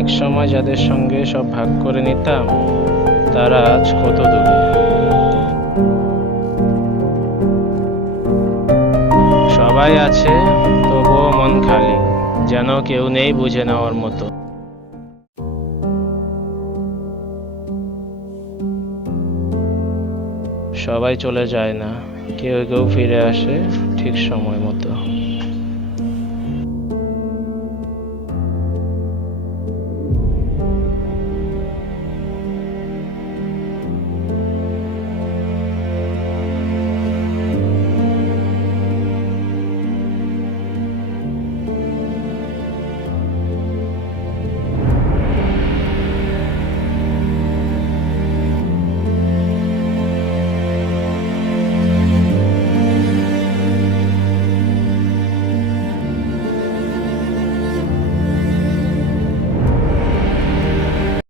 এক সময় যাদের সঙ্গে সব ভাগ করে নিতাম, তারা আজ কত দূরে। সবাই আছে, তবুও মন খালি, যেন কেউ নেই বুঝে নেওয়ার মতো। সবাই চলে যায় না, কেউ কেউ ফিরে আসে ঠিক সময় মতো।